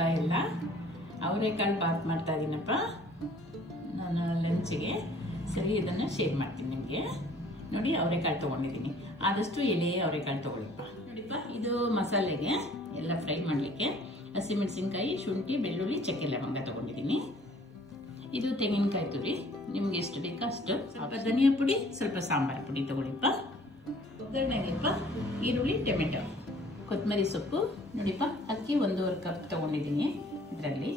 ಬಾ ಎಲ್ಲ ಅವರೆಕಾಳು ಬಾತ್ ಮಾಡ್ತಾ ಇದ್ದೀನಪ್ಪ ನಾನು ಲಂಚಿಗೆ. ಸರಿ, ಇದನ್ನು ಶೇರ್ ಮಾಡ್ತೀನಿ ನಿಮಗೆ. ನೋಡಿ, ಅವರೆಕಾಳು ತೊಗೊಂಡಿದ್ದೀನಿ. ಆದಷ್ಟು ಎಳೆ ಅವರೆಕಾಳು ತೊಗೊಳ್ಳಿಪ್ಪ. ನೋಡಿಪ್ಪ, ಇದು ಮಸಾಲೆಗೆ ಎಲ್ಲ ಫ್ರೈ ಮಾಡಲಿಕ್ಕೆ ಹಸಿಮೆಣಸಿನ್ಕಾಯಿ, ಶುಂಠಿ, ಬೆಳ್ಳುಳ್ಳಿ, ಚಕ್ಕೆ, ಲವಂಗ ತೊಗೊಂಡಿದ್ದೀನಿ. ಇದು ತೆಂಗಿನಕಾಯಿ ತುರಿ, ನಿಮ್ಗೆ ಎಷ್ಟು ಬೇಕೋ ಅಷ್ಟು. ಸ್ವಲ್ಪ ಧನಿಯಾ ಪುಡಿ, ಸ್ವಲ್ಪ ಸಾಂಬಾರು ಪುಡಿ ತೊಗೊಳ್ಳಿಪ್ಪ. ಒಗ್ಗರಣೆಗೆಪ್ಪ ಈರುಳ್ಳಿ, ಟೊಮೆಟೊ, ಕೊತ್ತಂಬರಿ ಸೊಪ್ಪು. ನೋಡಿಪ್ಪ, ಅಕ್ಕಿ 1.5 ಕಪ್ ತೊಗೊಂಡಿದ್ದೀನಿ. ಇದರಲ್ಲಿ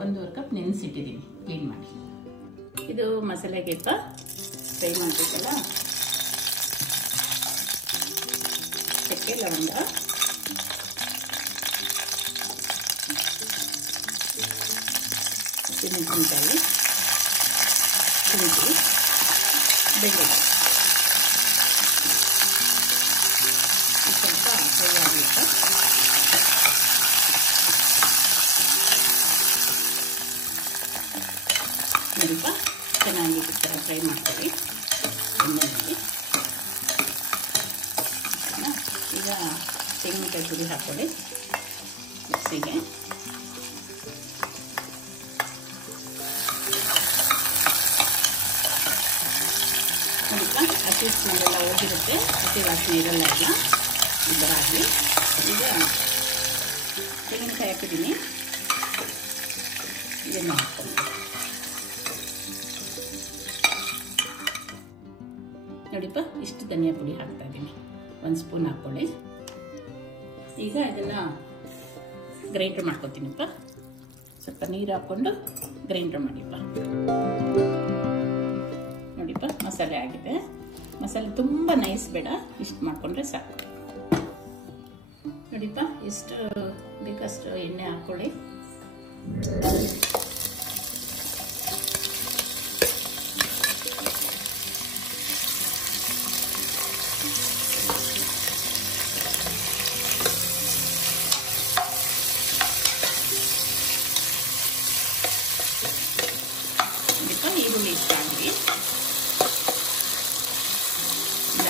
1.5 ಕಪ್ ನೆನೆಸಿಟ್ಟಿದ್ದೀನಿ ಕ್ಲೀನ್ ಮಾಡಿ. ಇದು ಮಸಾಲೆಗೆಪ್ಪ ಫ್ರೈ ಮಾಡಬೇಕಲ್ಲ, ಚಕ್ಕೆ, ಲವಂಗ, ಹಸಿಮೆಣಸಿನಕಾಯಿ, ಶುಂಠಿ, ಬೆಳ್ಳುಳ್ಳಿ ಸ್ವಲ್ಪ ಫ್ರೈ ಆಗಬೇಕು. ನೋಡಿಪ್ಪ, ಚೆನ್ನಾಗಿ ಈ ಥರ ಫ್ರೈ ಮಾಡ್ತೀವಿ ಎಣ್ಣೆಯಲ್ಲಿ. ಈಗ ತೆಂಗಿನಕಾಯಿ ತುರಿ ಹಾಕ್ಕೊಳ್ಳಿ ಮಿಕ್ಸಿಗೆ. ನೋಡಿಪ್ಪ, ಹಸಿ ಸ್ಮೆಲ್ಲೆಲ್ಲ ಹೋಗಿರುತ್ತೆ, ಹಸಿ ವಾಸನೆ ಇರಲ್ಲ ಎಲ್ಲ ಈ ಥರ ಆಗಲಿ. ಈಗ ತೆಂಗಿನಕಾಯಿ ಹಾಕಿದ್ದೀನಿ, ಇದನ್ನು ಹಾಕ್ಕೊಂಡು ನೋಡಿಪ್ಪ, ಇಷ್ಟು ಧನಿಯಾ ಪುಡಿ ಹಾಕ್ತಾ ಇದ್ದೀನಿ. 1 ಸ್ಪೂನ್ ಹಾಕ್ಕೊಳ್ಳಿ. ಈಗ ಇದನ್ನು ಗ್ರೈಂಡ್ರ್ ಮಾಡ್ಕೊತೀನಿಪ್ಪ. ಸ್ವಲ್ಪ ನೀರು ಹಾಕ್ಕೊಂಡು ಗ್ರೈಂಡ್ರ್ ಮಾಡಿಪ್ಪ. ನೋಡಿಪ್ಪ, ಮಸಾಲೆ ಆಗಿದೆ. ಮಸಾಲೆ ತುಂಬ ನೈಸ್ ಬೇಡ, ಇಷ್ಟು ಮಾಡಿಕೊಂಡ್ರೆ ಸಾಕು. ನೋಡಿಪ್ಪ, ಇಷ್ಟು ಬೇಕಷ್ಟು ಎಣ್ಣೆ ಹಾಕ್ಕೊಳ್ಳಿ. ಈರುಳ್ಳಿ ಇಷ್ಟ ಆಗಲಿ,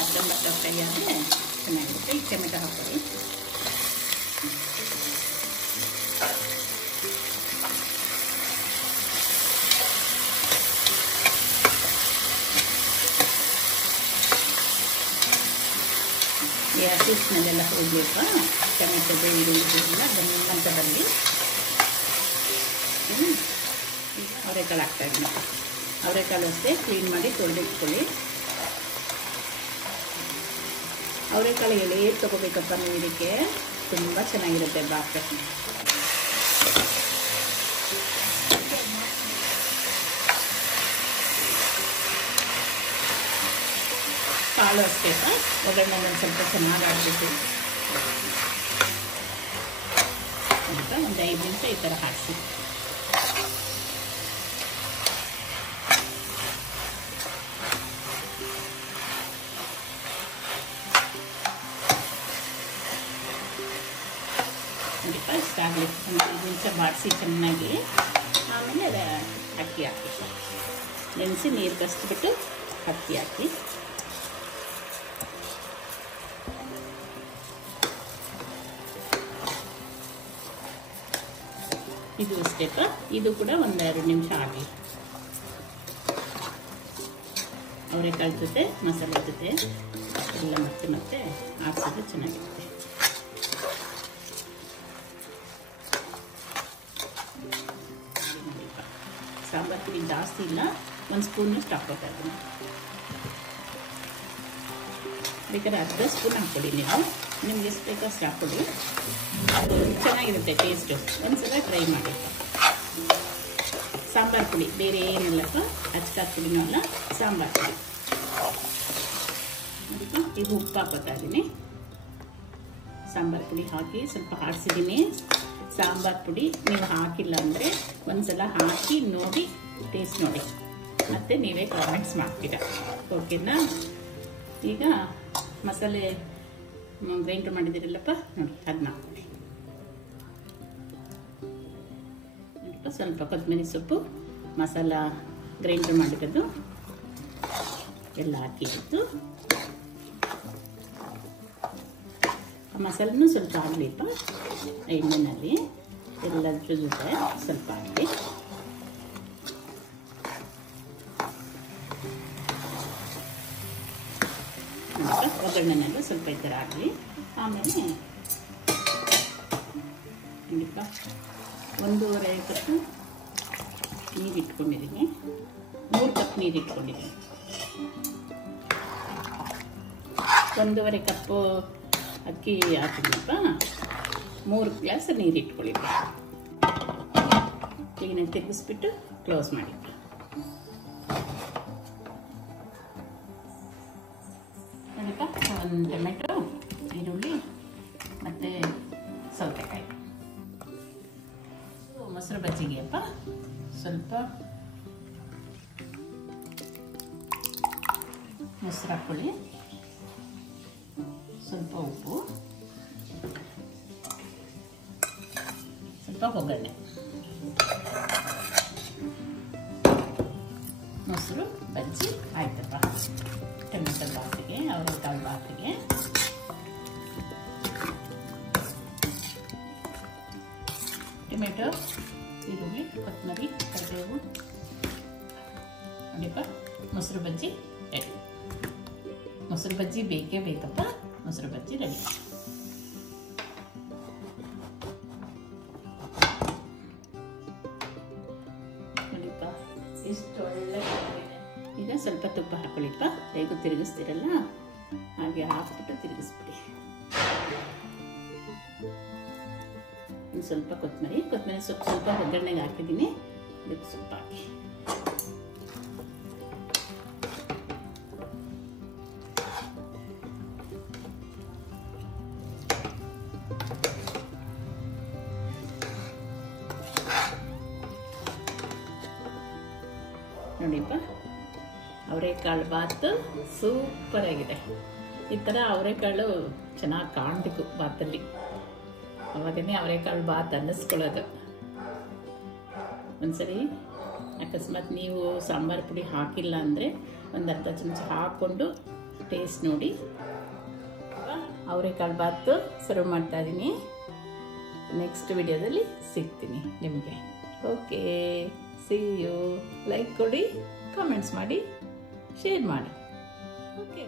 ಅರ್ಧಂಬರ್ಧ ಫ್ರೈ ಆದರೆ ಚೆನ್ನಾಗಿರುತ್ತೆ. ಈಗ ಟೊಮೆಟೊ ಹಾಕೊಳ್ಳಿ. ಈ ಹಸಿ ಸ್ಮೆಲ್ಲೆಲ್ಲ ಹೋಗ್ಬೇಕು. ಟೊಮೆಟೊದು ಈರುಳ್ಳಿ ಎಲ್ಲ ಹಂತದಲ್ಲಿ ಅವರೆಕಾಳು ಹಾಕ್ತಾಯಿದ್ದೀನಿ. ಅವರೆಕಾಳು ಅಷ್ಟೇ ಕ್ಲೀನ್ ಮಾಡಿ ತೊಳೆದಿಟ್ಕೊಳ್ಳಿ. ಅವರೆಕಾಳು ಎಳೆ ತೊಗೋಬೇಕಪ್ಪ ನೀವು, ಇದಕ್ಕೆ ತುಂಬ ಚೆನ್ನಾಗಿರುತ್ತೆ ಬಾತ್. ಕಾಳು ಅಷ್ಟೇ ಒಗ್ಗರಣೆ ಒಂದು ಸ್ವಲ್ಪ ಚೆನ್ನಾಗಿ ಹಾಕ್ಬಿಟ್ಟು ಅಂತ ಒಂದು 5 ನಿಮಿಷ ಈ ಥರ ಹಾಕಿಸಿ. ನೋಡಿಪ್ಪ, ಇಷ್ಟ ಆಗಲಿ. ಒಂದು 5 ನಿಮಿಷ ಬಾಡಿಸಿ ಚೆನ್ನಾಗಿ, ಆಮೇಲೆ ಅಕ್ಕಿ ಹಾಕಿ ನೆನೆಸಿ ನೀರು ಕಸ್ಬಿಟ್ಟು ಅಕ್ಕಿ ಹಾಕಿ. ಇದು ಅಷ್ಟೇಪ್ಪ, ಇದು ಕೂಡ ಒಂದು 2 ನಿಮಿಷ ಆಗಲಿ. ಅವರೆಕಾಳು ಜೊತೆ ಮಸಾಲೆ ಜೊತೆ ಎಲ್ಲ ಮತ್ತೆ ಹಾಕ್ಸಿದ್ರೆ ಚೆನ್ನಾಗಿರುತ್ತೆ. ಸಾಂಬಾರು ಪುಡಿ ಜಾಸ್ತಿ ಇಲ್ಲ, 1 ಸ್ಪೂನಷ್ಟು ಹಾಕ್ಕೊತಾ ಇದ್ದೀನಿ. ಬೇಕಾದ್ರೆ ಅರ್ಧ ಸ್ಪೂನ್ ಹಾಕ್ಕೊಡಿ ನೀವು, ನಿಮ್ಗೆ ಎಷ್ಟು ಬೇಕೋ ಅಷ್ಟು ಹಾಕ್ಕೊಡಿ. ಚೆನ್ನಾಗಿರುತ್ತೆ ಟೇಸ್ಟು. ಒಂದ್ಸಲ ಟ್ರೈ ಮಾಡಿ. ಸಾಂಬಾರು ಪುಡಿ ಬೇರೆ ಏನಿಲ್ಲಪ್ಪ, ಅಚ್ಕಾದ ಪುಡಿನೂ ಅಲ್ಲ, ಸಾಂಬಾರು ಪುಡಿ. ನೋಡಿಪ್ಪ, ಈಗ ಉಪ್ಪು ಹಾಕೋತಾ ಇದ್ದೀನಿ. ಸಾಂಬಾರು ಪುಡಿ ಹಾಕಿ ಸ್ವಲ್ಪ ಆಡಿಸಿದ್ದೀನಿ. ಸಾಂಬಾರು ಪುಡಿ ನೀವು ಹಾಕಿಲ್ಲ ಅಂದರೆ ಒಂದ್ಸಲ ಹಾಕಿ ನೋಡಿ, ಟೇಸ್ಟ್ ನೋಡಿ, ಮತ್ತೆ ನೀವೇ ಕಾಮೆಂಟ್ಸ್ ಮಾಡ್ತೀರಾ. ಓಕೆನಾ? ಈಗ ಮಸಾಲೆ ಗ್ರೈಂಡರ್ ಮಾಡಿದ್ದೀರಲ್ಲಪ್ಪ, ನೋಡಿ ಅದನ್ನ ಹಾಕೊಳ್ಳಿ. ಸ್ವಲ್ಪ ಕೊತ್ತಂಬರಿ ಸೊಪ್ಪು, ಮಸಾಲ ಗ್ರೈಂಡರ್ ಮಾಡಿರೋದು ಎಲ್ಲ ಹಾಕಿದ್ದು. ಮಸಾಲೆನೂ ಸ್ವಲ್ಪ ಆಗಲಿಪ್ಪ ಎಣ್ಣೆನಲ್ಲಿ. ಎಲ್ಲದ್ರ ಜೊತೆ ಸ್ವಲ್ಪ ಹಾಕಿ ಒಗ್ಗರಣೆನೆಲ್ಲ ಸ್ವಲ್ಪ ಈ ಥರ ಆಗಲಿ. ಆಮೇಲೆ ಖಂಡಿತ 1.5 ಕಪ್ ನೀರು ಇಟ್ಕೊಂಡಿದ್ದೀನಿ, 3 ಕಪ್ ನೀರು ಇಟ್ಕೊಂಡಿದ್ದೀನಿ. 1.5 ಕಪ್ಪು ಅಕ್ಕಿ ಹಾಕಿದ್ನಪ್ಪ, 3 ಗ್ಲಾಸ್ ನೀರು ಇಟ್ಕೊಳ್ಳಿಪ್ಪ. ಕ್ಲೀನಾಗಿ ತಿರುಗಿಸ್ಬಿಟ್ಟು ಕ್ಲೋಸ್ ಮಾಡಿ. ಒಂದು ಟೊಮೆಟೊ, ಈರುಳ್ಳಿ ಮತ್ತು ಸೌತೆಕಾಯಿ. ಮೊಸರು ಬಜ್ಜಿಗೆ ಅಪ್ಪ ಸ್ವಲ್ಪ ಮೊಸರು ಹಾಕ್ಕೊಳ್ಳಿ, ಸ್ವಲ್ಪ ಉಪ್ಪು, ಸ್ವಲ್ಪ ಒಗ್ಗರಣೆ. ಮೊಸರು ಬಜ್ಜಿ ಆಯ್ತಪ್ಪ. ಟೊಮೆಟೊ ಬಾತಿಗೆ, ಅವರೆಕಾಳು ಬಾತಿಗೆ ಟೊಮೆಟೊ, ಈರುಳ್ಳಿ, ಕೊತ್ತಂಬರಿ, ಕರಿಬೇವು ನೋಡಿಪ್ಪ. ಮೊಸರು ಬಜ್ಜಿ ರೆಡಿ. ಮೊಸರು ಬಜ್ಜಿ ಬೇಕೇ ಬೇಕಪ್ಪ. ಮೊಸರು ಬಜ್ಜಿ ರೆಡಿ. ನೋಡಿಪ್ಪ ಎಷ್ಟು ಒಳ್ಳೆ. ಈಗ ಸ್ವಲ್ಪ ತುಪ್ಪ ಹಾಕೊಳ್ಳಿಪ್ಪ. ಹೇಗೂ ತಿರುಗಿಸ್ತೀರಲ್ಲ ಹಾಗೆ ಹಾಕ್ಬಿಟ್ಟು ತಿರುಗಿಸ್ಬಿಡಿ. ಸ್ವಲ್ಪ ಕೊತ್ತಂಬರಿ ಸ್ವಲ್ಪ ಒಗ್ಗರಣೆಗೆ ಹಾಕಿದ್ದೀನಿ. ಇದಕ್ಕೆ ಸ್ವಲ್ಪ ಹಾಕಿ ನೋಡಿಪ್ಪ. ಅವರೆಕಾಳು ಬಾತು ಸೂಪರ್ ಆಗಿದೆ. ಈ ಥರ ಅವರೆಕಾಳು ಚೆನ್ನಾಗಿ ಕಾಣಬೇಕು ಬಾತಲ್ಲಿ, ಅವಾಗನೇ ಅವರೆಕಾಳು ಬಾತ್ ಅನ್ನಿಸ್ಕೊಳ್ಳೋದು. ಒಂದ್ಸರಿ ಅಕಸ್ಮಾತ್ ನೀವು ಸಾಂಬಾರು ಪುಡಿ ಹಾಕಿಲ್ಲ ಅಂದರೆ ಒಂದು ಅರ್ಧ ಚಮಚ ಹಾಕ್ಕೊಂಡು ಟೇಸ್ಟ್ ನೋಡಿ. ಅವರೆಕಾಳು ಬಾತು ಸರ್ವ್ ಮಾಡ್ತಾ ಇದ್ದೀನಿ. ನೆಕ್ಸ್ಟ್ ವಿಡಿಯೋದಲ್ಲಿ ಸಿಗ್ತೀನಿ ನಿಮಗೆ. Okay, see you. ಲೈಕ್ ಕೊಡಿ, ಕಾಮೆಂಟ್ಸ್ ಮಾಡಿ, ಶೇರ್ ಮಾಡಿ. ಓಕೆ.